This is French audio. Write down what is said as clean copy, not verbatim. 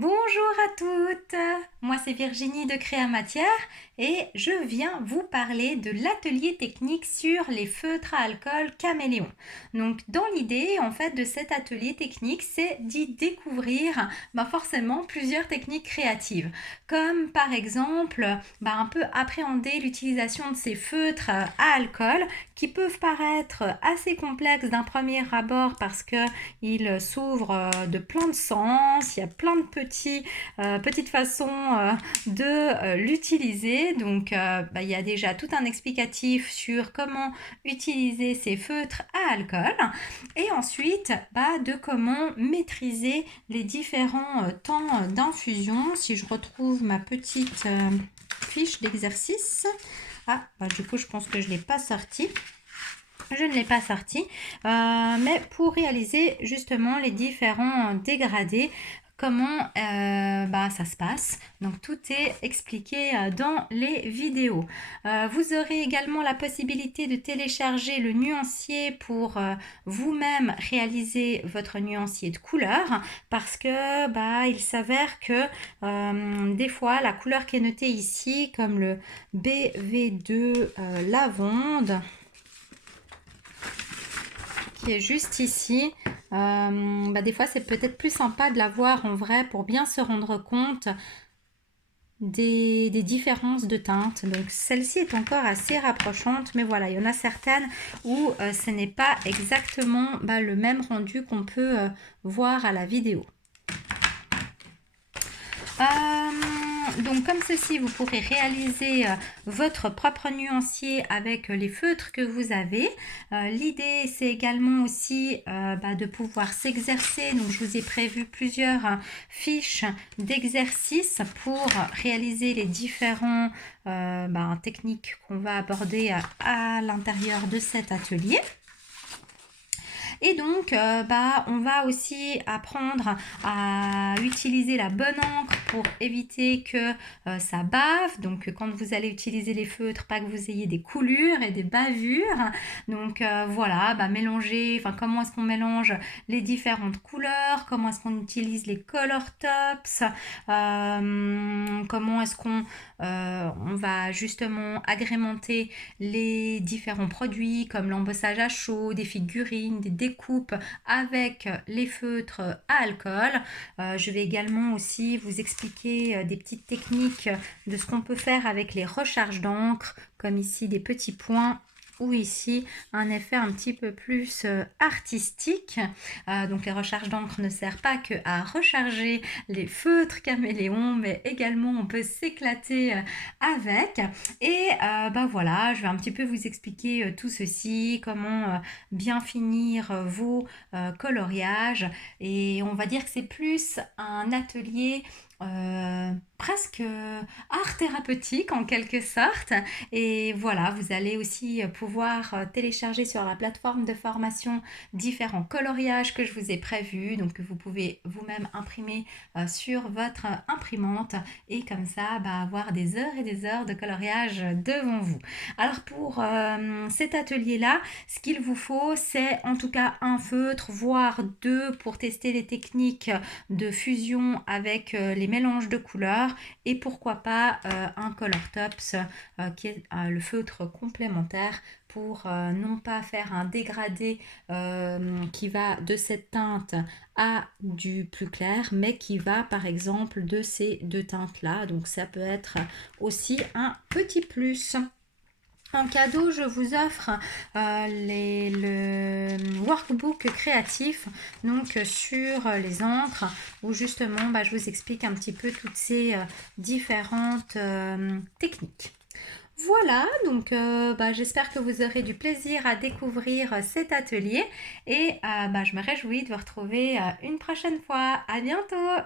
Bonjour à toutes, moi c'est Virginie de Créa Matière et je viens vous parler de l'atelier technique sur les feutres à alcool caméléon. Donc dans l'idée en fait de cet atelier technique, c'est d'y découvrir forcément plusieurs techniques créatives, comme par exemple un peu appréhender l'utilisation de ces feutres à alcool qui peuvent paraître assez complexes d'un premier abord parce qu'ils s'ouvrent de plein de sens, il y a plein de petites façons de l'utiliser. Donc, il y a déjà tout un explicatif sur comment utiliser ces feutres à alcool. Et ensuite, de comment maîtriser les différents temps d'infusion. Si je retrouve ma petite fiche d'exercice. Du coup, je pense que je ne l'ai pas sortie. Je ne l'ai pas sorti, mais pour réaliser justement les différents dégradés, comment ça se passe. Donc tout est expliqué dans les vidéos. Vous aurez également la possibilité de télécharger le nuancier pour vous-même réaliser votre nuancier de couleur parce que il s'avère que des fois la couleur qui est notée ici comme le BV2 lavande qui est juste ici. Des fois, c'est peut-être plus sympa de la voir en vrai pour bien se rendre compte des différences de teintes. Donc, celle-ci est encore assez rapprochante, mais voilà, il y en a certaines où ce n'est pas exactement le même rendu qu'on peut voir à la vidéo. Donc comme ceci, vous pourrez réaliser votre propre nuancier avec les feutres que vous avez. L'idée, c'est également aussi de pouvoir s'exercer. Donc je vous ai prévu plusieurs fiches d'exercices pour réaliser les différents techniques qu'on va aborder à l'intérieur de cet atelier. Et donc, on va aussi apprendre à utiliser la bonne encre pour éviter que ça bave. Donc, quand vous allez utiliser les feutres, pas que vous ayez des coulures et des bavures. Donc, mélanger, comment est-ce qu'on mélange les différentes couleurs, comment est-ce qu'on utilise les color tops, comment est-ce qu'on on va justement agrémenter les différents produits comme l'embossage à chaud, des figurines, des découpes avec les feutres à alcool. Je vais également aussi vous expliquer des petites techniques de ce qu'on peut faire avec les recharges d'encre, comme ici des petits points ou ici un effet un petit peu plus artistique. Donc les recharges d'encre ne servent pas que à recharger les feutres caméléons, mais également on peut s'éclater avec. Et voilà, je vais un petit peu vous expliquer tout ceci, comment bien finir vos coloriages. Et on va dire que c'est plus un atelier presque art thérapeutique en quelque sorte. Et voilà, vous allez aussi pouvoir télécharger sur la plateforme de formation différents coloriages que je vous ai prévus, donc que vous pouvez vous-même imprimer sur votre imprimante et comme ça avoir des heures et des heures de coloriage devant vous. Alors pour cet atelier-là, ce qu'il vous faut, c'est en tout cas un feutre, voire deux pour tester les techniques de fusion avec les mélanges de couleurs et pourquoi pas un color tops qui est le feutre complémentaire pour non pas faire un dégradé qui va de cette teinte à du plus clair, mais qui va par exemple de ces deux teintes là. Donc ça peut être aussi un petit plus. En cadeau, je vous offre le workbook créatif donc sur les encres où justement je vous explique un petit peu toutes ces différentes techniques. Voilà, donc j'espère que vous aurez du plaisir à découvrir cet atelier et je me réjouis de vous retrouver une prochaine fois. À bientôt!